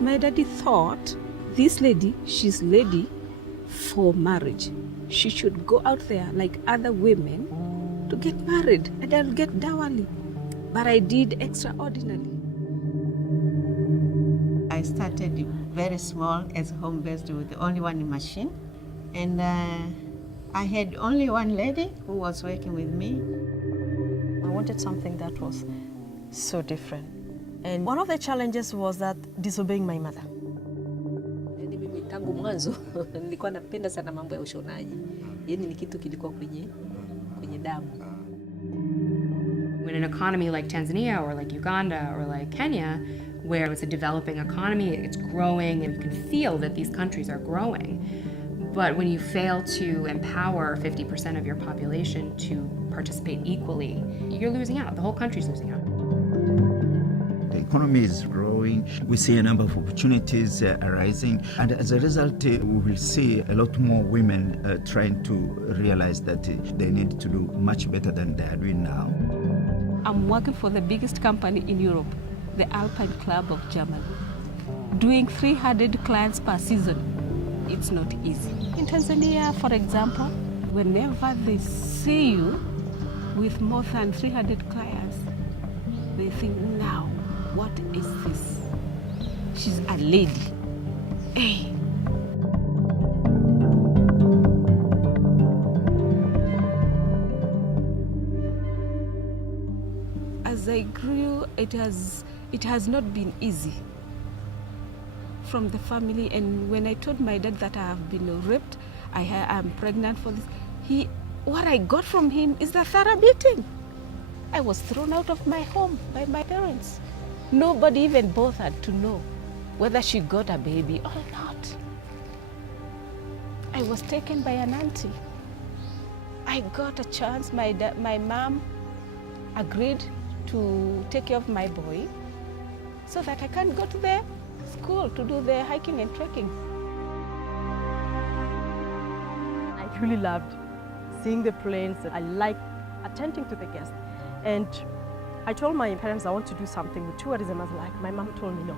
My daddy thought this lady, she's ready for marriage. She should go out there like other women to get married and I'll get dowry. But I did extraordinarily. I started very small as home-based with only one machine. And I had only one lady who was working with me. I wanted something that was so different. And one of the challenges was that disobeying my mother. Mimi tangu mwanzo nilikuwa napenda sana mambo ya ushonaji. Yaani ni kitu kilikuwa kwenye damu. In an economy like Tanzania or like Uganda or like Kenya, where it's a developing economy, it's growing, and you can feel that these countries are growing. But when you fail to empower 50% of your population to participate equally, you're losing out. The whole country's losing out. The economy is growing. We see a number of opportunities arising. And as a result, we will see a lot more women trying to realize that they need to do much better than they are doing now. I'm working for the biggest company in Europe, the Alpine Club of Germany. Doing 300 clients per season, it's not easy. In Tanzania, for example, whenever they see you with more than 300 clients, they think, now, what is this? She's a lady. Hey. As I grew, it has not been easy from the family. And when I told my dad that I have been raped, I'm pregnant for this, what I got from him is the thorough beating. I was thrown out of my home by my parents. Nobody even bothered to know whether she got a baby or not. I was taken by an auntie. I got a chance. My mom agreed to take care of my boy so that I can go to the school to do the hiking and trekking. I truly loved seeing the planes. I liked attending to the guests. And I told my parents I want to do something with tourism. I was like, my mom told me no.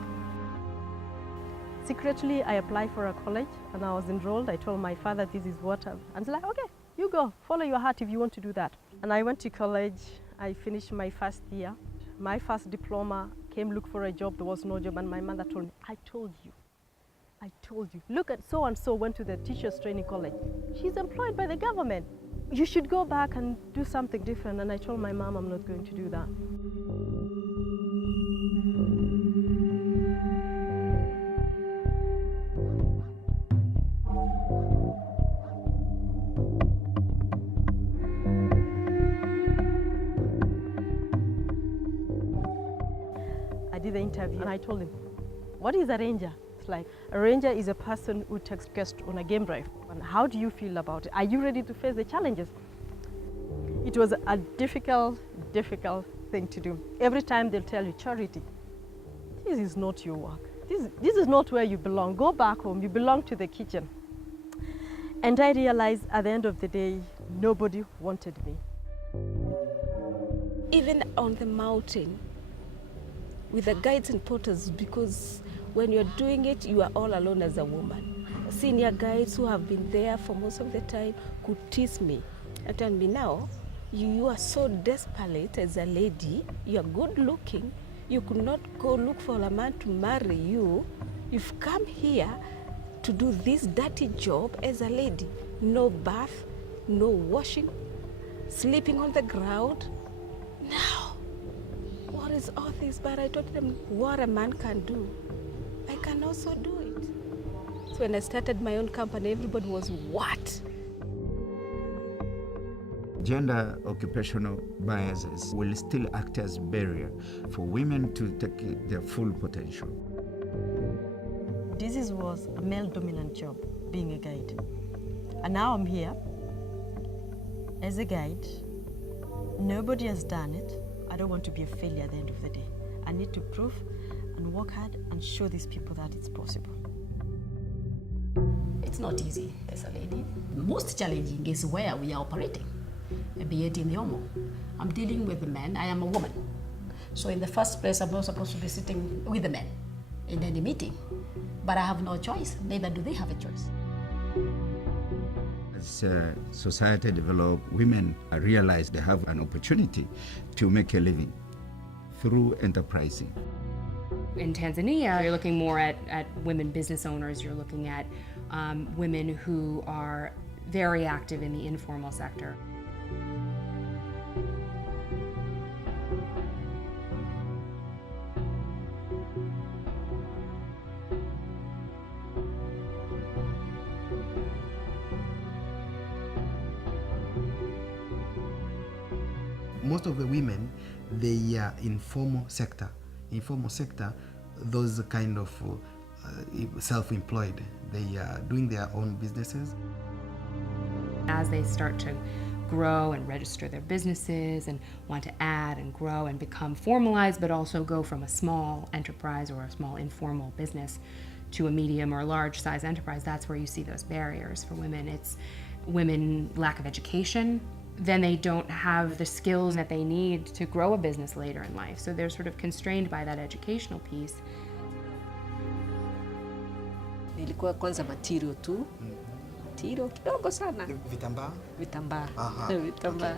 Secretly, I applied for a college and I was enrolled. I told my father, this is what I'm... And he's like, okay, you go, follow your heart if you want to do that. And I went to college. I finished my first year. My first diploma, came look for a job, there was no job, and my mother told me, I told you. Look at so-and-so went to the teacher's training college. She's employed by the government. You should go back and do something different. And I told my mom I'm not going to do that. I did the interview and I told him, what is a ranger? It's like, a ranger is a person who takes guests on a game drive. And how do you feel about it? Are you ready to face the challenges? It was a difficult thing to do. Every time they'll tell you, Charity, this is not your work. This is not where you belong. Go back home, you belong to the kitchen. And I realized at the end of the day, nobody wanted me. Even on the mountain, with the guides and porters, because when you're doing it, you are all alone as a woman. Senior guides who have been there for most of the time could tease me and tell me, now, you are so desperate as a lady, you are good looking, you could not go look for a man to marry you. You've come here to do this dirty job as a lady. No bath, no washing, sleeping on the ground. Now, what is all this? But I told them what a man can do, I can also do it. So when I started my own company, everybody was, what? Gender occupational biases will still act as a barrier for women to take their full potential. This was a male-dominant job, being a guide. And now I'm here as a guide. Nobody has done it. I don't want to be a failure at the end of the day. I need to prove and work hard and show these people that it's possible. It's not easy as a lady. Most challenging is where we are operating, be it in the home. I'm dealing with the men, I am a woman. So in the first place, I'm not supposed to be sitting with the men. in any meeting. But I have no choice, neither do they have a choice. As society develops, women realize they have an opportunity to make a living through enterprising. In Tanzania, you're looking more at women business owners, you're looking at women who are very active in the informal sector. Most of the women, they are informal sector. Informal sector, those kind of self-employed. They are doing their own businesses. As they start to grow and register their businesses and want to add and grow and become formalized, but also go from a small enterprise or a small informal business to a medium or large size enterprise, that's where you see those barriers for women. It's women lack of education, then they don't have the skills that they need to grow a business later in life. So they're sort of constrained by that educational piece. Nilikuwa kwanza material tu. Material kidogo sana. Vitambaa? Vitambaa. Aha. Vitambaa.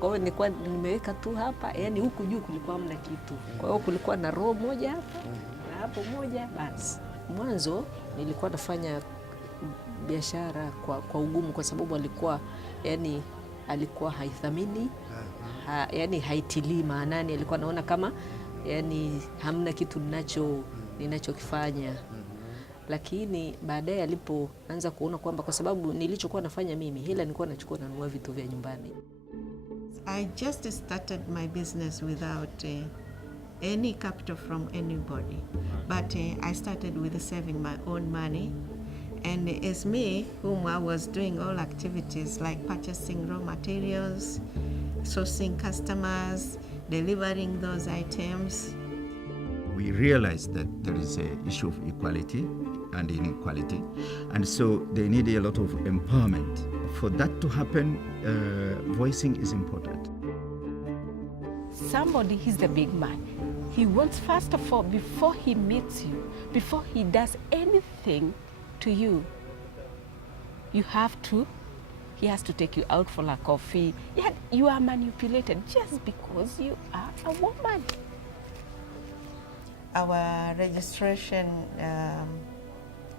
Kwa hiyo nilikuwa nimeweka tu hapa, yani huku juu kulikuwa hamna kitu. Kwa hiyo kulikuwa na row moja hapa na hapo moja basi. Mwanzo nilikuwa nafanya biashara kwa ugumu kwa sababu alikuwa haithamini, yani haitilii maanani, alikuwa naona kama yani hamna kitu ninachokifanya. Lakini baadaye alipoanza kuona kwamba kwa sababu nilichokuwa nafanya mimi, hela nilikuwa nachukua nanunua vitu vya nyumbani. I just started my business without any capital from anybody. But I started with saving my own money. And it's me whom I was doing all activities like purchasing raw materials, sourcing customers, delivering those items. We realized that there is an issue of equality and inequality, and so they need a lot of empowerment. For that to happen, voicing is important. Somebody, he's the big man. He wants, first of all, before he meets you, before he does anything to you, he has to take you out for a coffee. Yet you are manipulated just because you are a woman. Our registration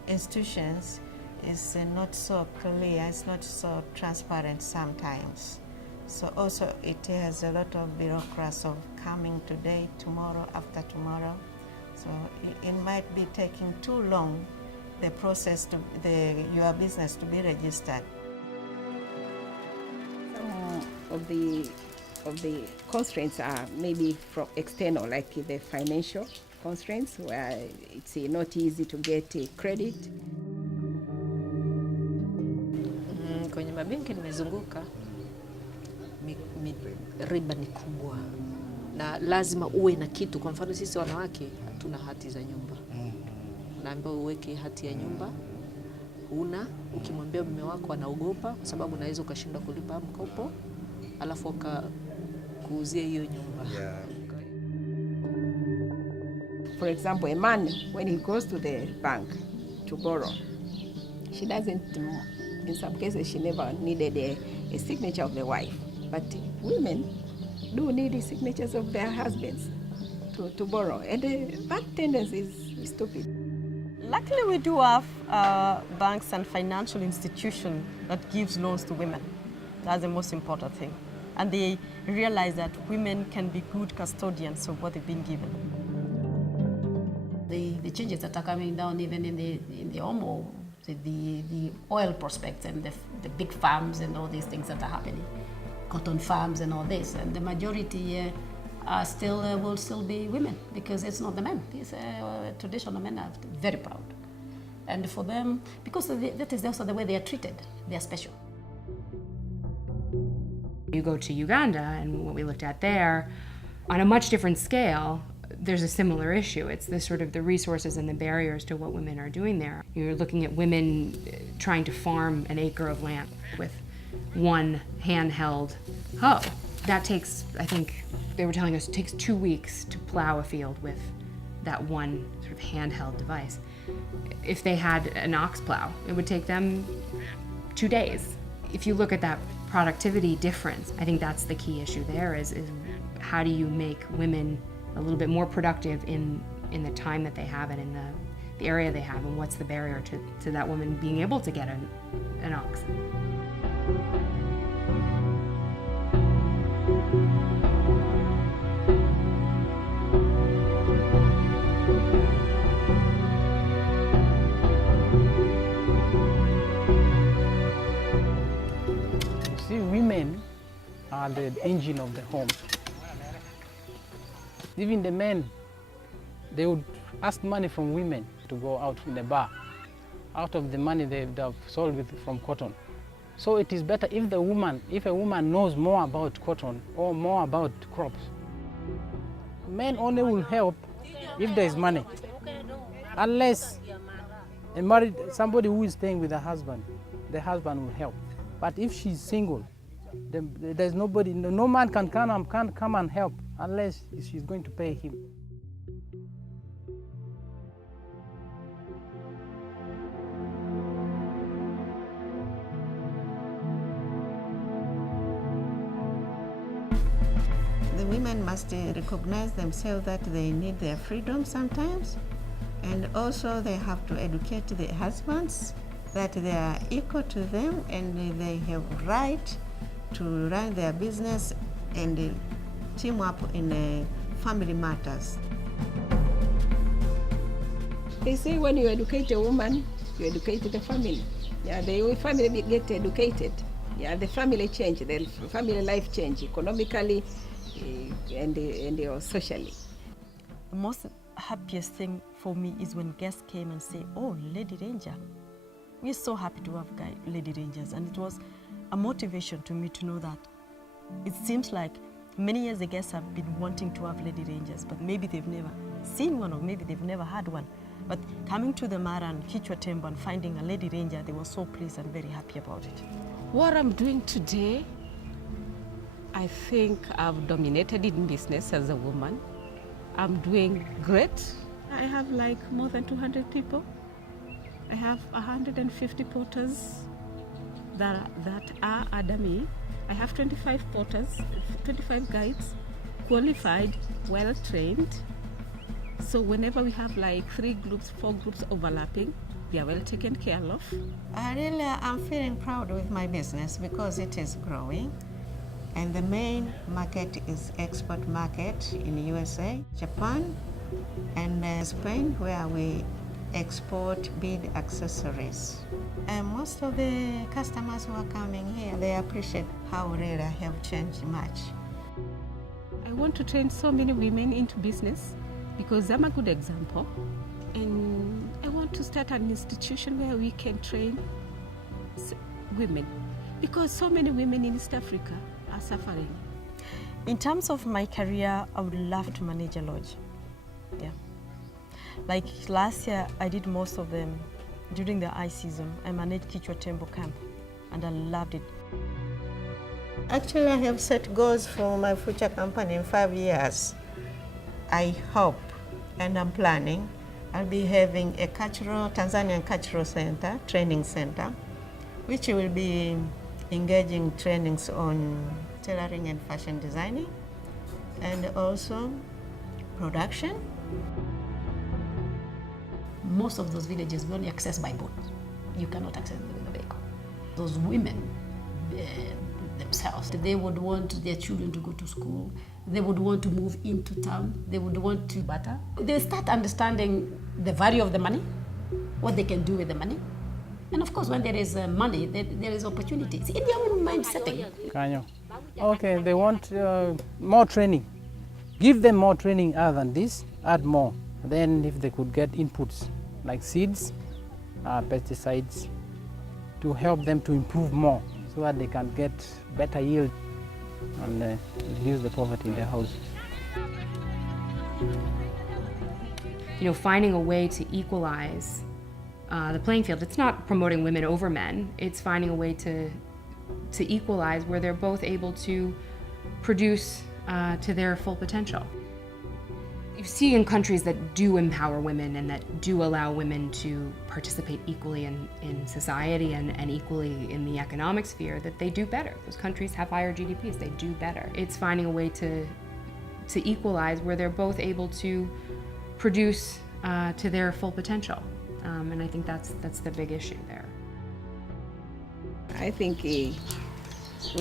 institutions is not so clear, it's not so transparent sometimes. So also it has a lot of bureaucracy of coming today, tomorrow, after tomorrow. So it might be taking too long, the process your business to be registered. Some of the constraints are maybe from external, like the financial constraints, where it's not easy to get a credit. Kwenye mabenki nimezunguka, riba ni kubwa na lazima uwe na kitu. Kwa mfano sisi wanawake hatuna hati za nyumba. Naambiwa uweke hati ya nyumba, ukimwambia mume wako anaogopa kwa sababu unaweza ukashindwa kulipa mkopo alafu kuuzia hiyo nyumba. Yeah. For example, a man, when he goes to the bank to borrow, she doesn't, in some cases, she never needed a signature of the wife. But women do need the signatures of their husbands to borrow. And that tendency is stupid. Luckily, we do have banks and financial institutions that gives loans to women. That's the most important thing. And they realize that women can be good custodians of what they've been given. The changes that are coming down even in the Omo, the oil prospects and the big farms and all these things that are happening, cotton farms and all this, and the majority will still be women because it's not the men. These traditional men are very proud, and for them, because that is also the way they are treated, they are special. You go to Uganda, and what we looked at there, on a much different scale, there's a similar issue. It's the resources and the barriers to what women are doing there. You're looking at women trying to farm an acre of land with one handheld hoe. That takes, I think they were telling us, it takes 2 weeks to plow a field with that one sort of handheld device. If they had an ox plow, it would take them 2 days. If you look at that productivity difference, I think that's the key issue there is how do you make women a little bit more productive in the time that they have and in the area they have, and what's the barrier to that woman being able to get an ox. See, women are the engine of the home. Even the men, they would ask money from women to go out in the bar, out of the money they've sold from cotton. So it is better if a woman knows more about cotton or more about crops. Men only will help if there is money, unless somebody who is staying with the husband will help. But if she's single, then there's nobody, no man can come and help unless she's going to pay him. The women must recognize themselves that they need their freedom sometimes, and also they have to educate the husbands that they are equal to them and they have right to run their business and team up in family matters. They say when you educate a woman, you educate the family. Yeah, the family get educated. Yeah, the family change, the family life change economically and socially. The most happiest thing for me is when guests came and say, "Oh, Lady Ranger." We're so happy to have Lady Rangers, and it was a motivation to me to know that it seems like many years the guests have been wanting to have Lady Rangers, but maybe they've never seen one or maybe they've never had one. But coming to the Mara and Kichwa Tembo and finding a Lady Ranger, they were so pleased and very happy about it. What I'm doing today, I think I've dominated in business as a woman. I'm doing great. I have like more than 200 people. I have 150 porters that are under me. I have 25 porters, 25 guides, qualified, well trained. So whenever we have like 3 groups, 4 groups overlapping, they are well taken care of. I'm feeling proud with my business because it is growing. And the main market is export market in USA, Japan, and Spain, where we export bead accessories. And most of the customers who are coming here, they appreciate how really I have changed much. I want to train so many women into business because I'm a good example. And I want to start an institution where we can train women because so many women in East Africa are suffering. In terms of my career, I would love to manage a lodge. Yeah. Like last year, I did most of them during the high season. I managed Kichwa Tembo camp and I loved it. Actually, I have set goals for my future company in 5 years. I hope, and I'm planning, I'll be having a Tanzanian cultural center, training center, which will be engaging trainings on tailoring and fashion designing, and also production. Most of those villages we only access by boat. You cannot access them with a vehicle. Those women themselves, they would want their children to go to school. They would want to move into town. They would want to barter. They start understanding the value of the money, what they can do with the money. And of course, when there is money, there is opportunity. It's in their own mind setting. Okay, they want more training. Give them more training other than this, add more. Then if they could get inputs like seeds, pesticides, to help them to improve more so that they can get better yield and reduce the poverty in their house. You know, finding a way to equalize the playing field. It's not promoting women over men. It's finding a way to equalize where they're both able to produce to their full potential. see in countries that do empower women and that do allow women to participate equally in society and equally in the economic sphere, that they do better. Those countries have higher GDPs, they do better. It's finding a way to equalize where they're both able to produce to their full potential. And I think that's the big issue there. I think we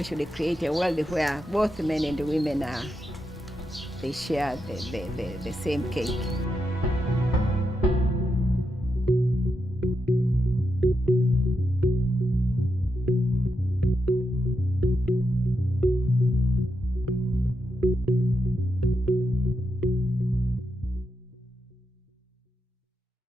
should create a world where both men and women they share the same cake.